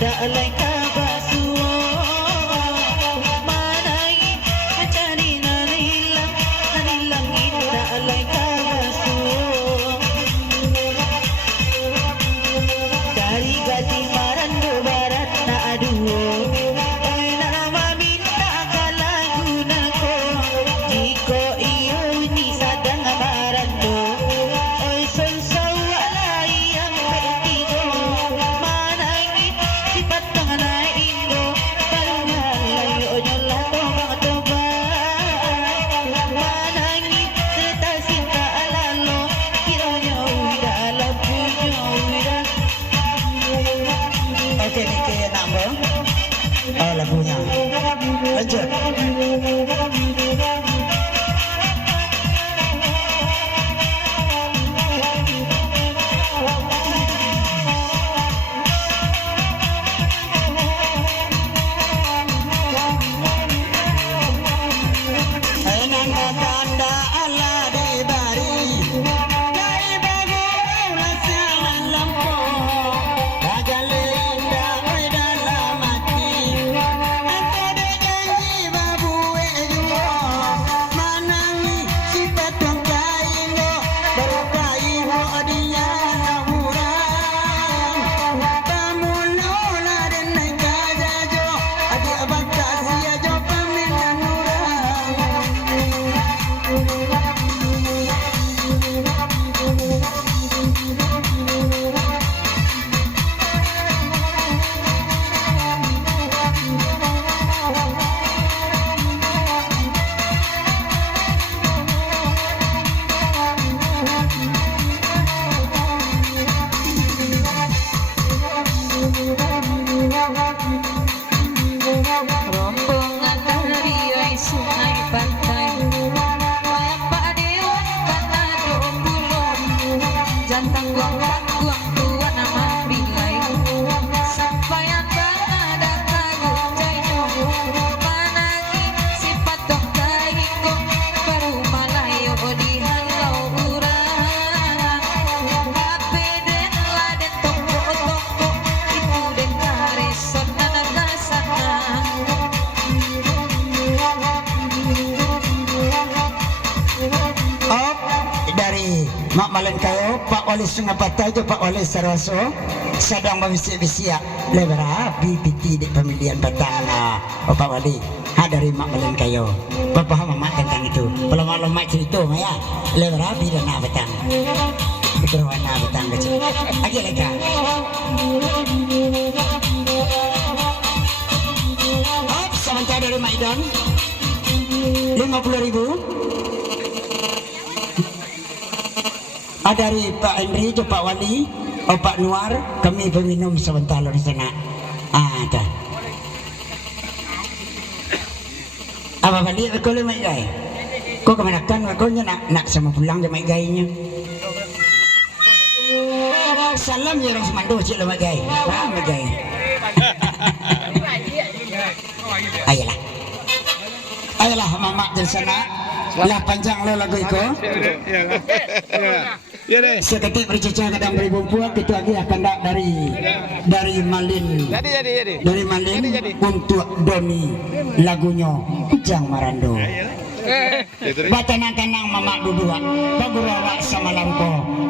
alay kabasuo manay macari nanilang ida alay kabasuo dari gati marando barat na aduo ay na maminta kalaguna ko jiko iyo ni sadang marando ay sonsaw alay ang petigo manangit sipat ng naingo parungan layo nyo lato mga tuba manangit tretasin ka alalo kiro nyo uida alam po nyo uida. Oke, ini kayak nama. Oh, lagunya. Lanjut. Tanda Allah diberi dari bagu rasa lampu raja lenda dalam hati atau de janji babu ejo manangi sifat dong kaingo berkai ho dia nahuran pamulo la den kajajo adi abakasi ajo paminan rombongan dari ay sungai pantai Pak Dewan Panado Bulong Jantang guang tua nama bilai Sampaian ada kagu jayo manangi sifat dong kaingo baru malayo di halau urang Hape den laden toko itu den karesot nanagasana dari Mak Malen kayo Pak Wali Sungai Patay itu Pak Wali Saroso sedang membisik-bisik lebara BPT di pemilihan Batang Pak Wali dari Mak Malen kayo Bapak Mama tentang itu kalau malam mak cerita ya lebara dan Batang berwarna Batang kecil lagi leka sementara dari Maidan 50.000 dari Pak Henry, Pak Wali, Pak Nuar, kami peminum sebentar di sana. Ada. Apa balik aku le mai gai? Kau kemenakan aku nak sama pulang ke mai gainya. Salam ya orang Semando cik le mai gai. Mai gai. Ayolah. Ayolah mama di sana. Lah panjang lo lagu itu. Seketik bercecah kadang beribu puak itu lagi akan dari Malin. Dari Malin untuk Doni lagunya Ujang Marando. Batanang-tanang mama dudua, bagurawa sama lampo.